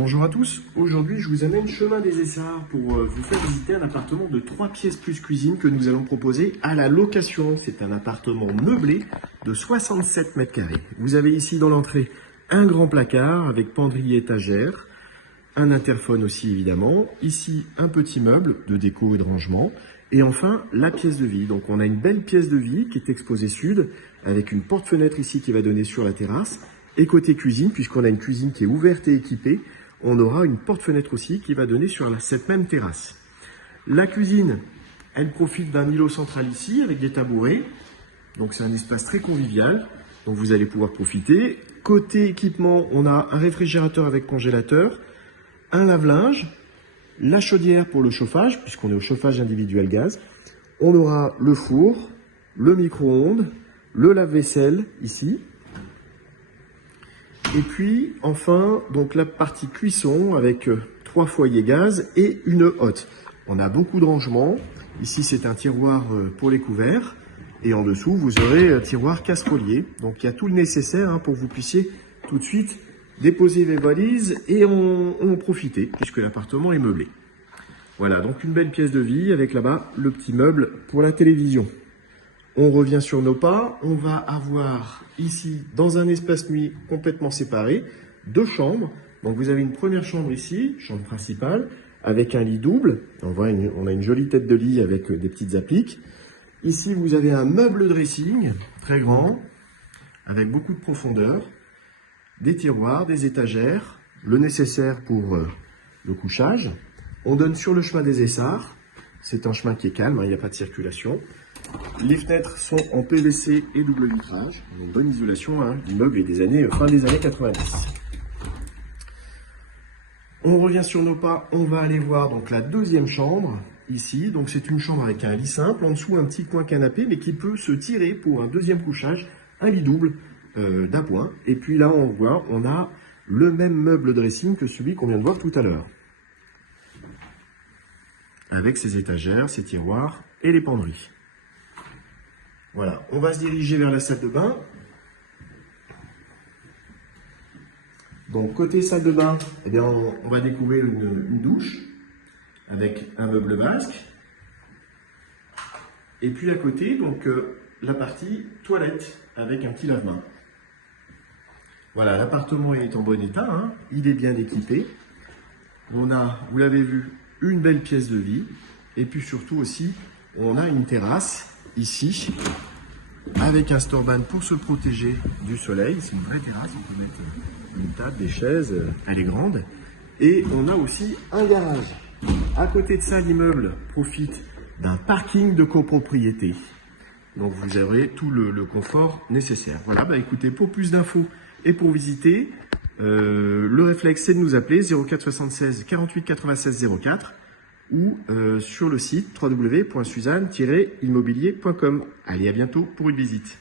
Bonjour à tous, aujourd'hui je vous amène chemin des Essarts pour vous faire visiter un appartement de 3 pièces plus cuisine que nous allons proposer à la location. C'est un appartement meublé de 67 mètres carrés. Vous avez ici dans l'entrée un grand placard avec penderie et étagère, un interphone aussi évidemment, ici un petit meuble de déco et de rangement, et enfin la pièce de vie. Donc on a une belle pièce de vie qui est exposée sud, avec une porte-fenêtre ici qui va donner sur la terrasse, et côté cuisine, puisqu'on a une cuisine qui est ouverte et équipée, on aura une porte-fenêtre aussi qui va donner sur cette même terrasse. La cuisine, elle profite d'un îlot central ici avec des tabourets. Donc c'est un espace très convivial dont vous allez pouvoir profiter. Côté équipement, on a un réfrigérateur avec congélateur, un lave-linge, la chaudière pour le chauffage, puisqu'on est au chauffage individuel gaz. On aura le four, le micro-ondes, le lave-vaisselle ici. Et puis, enfin, donc la partie cuisson avec 3 foyers gaz et une hotte. On a beaucoup de rangements. Ici, c'est un tiroir pour les couverts. Et en dessous, vous aurez un tiroir casserolier. Donc, il y a tout le nécessaire pour que vous puissiez tout de suite déposer les valises et en profiter, puisque l'appartement est meublé. Voilà, donc une belle pièce de vie avec là-bas le petit meuble pour la télévision. On revient sur nos pas, on va avoir ici, dans un espace nuit complètement séparé, 2 chambres. Donc vous avez une première chambre ici, chambre principale, avec un lit double. On a une jolie tête de lit avec des petites appliques. Ici, vous avez un meuble dressing, très grand, avec beaucoup de profondeur, des tiroirs, des étagères, le nécessaire pour le couchage. On donne sur le chemin des Essarts. C'est un chemin qui est calme, il n'y a pas de circulation. Les fenêtres sont en PVC et double vitrage. Une bonne isolation, l'immeuble est fin des années 90. On revient sur nos pas, on va aller voir donc la deuxième chambre, ici. Donc c'est une chambre avec un lit simple, en dessous un petit coin canapé, mais qui peut se tirer pour un deuxième couchage, un lit double d'appoint. Et puis là, on voit, on a le même meuble dressing que celui qu'on vient de voir tout à l'heure. Avec ses étagères, ses tiroirs et les penderies. Voilà, on va se diriger vers la salle de bain. Donc côté salle de bain, eh bien, on va découvrir une douche avec un meuble basque. Et puis à côté, donc la partie toilette avec un petit lave-main. Voilà, l'appartement est en bon état, il est bien équipé. On a, vous l'avez vu, une belle pièce de vie. Et puis surtout aussi, on a une terrasse ici, avec un storban pour se protéger du soleil. C'est une vraie terrasse, on peut mettre une table, des chaises, elle est grande. Et on a aussi un garage. À côté de ça, l'immeuble profite d'un parking de copropriété. Donc vous aurez tout le confort nécessaire. Voilà, écoutez, pour plus d'infos et pour visiter, le réflexe c'est de nous appeler 04 76 48 96 04 ou sur le site www.suzanne-immobilier.com. Allez, à bientôt pour une visite.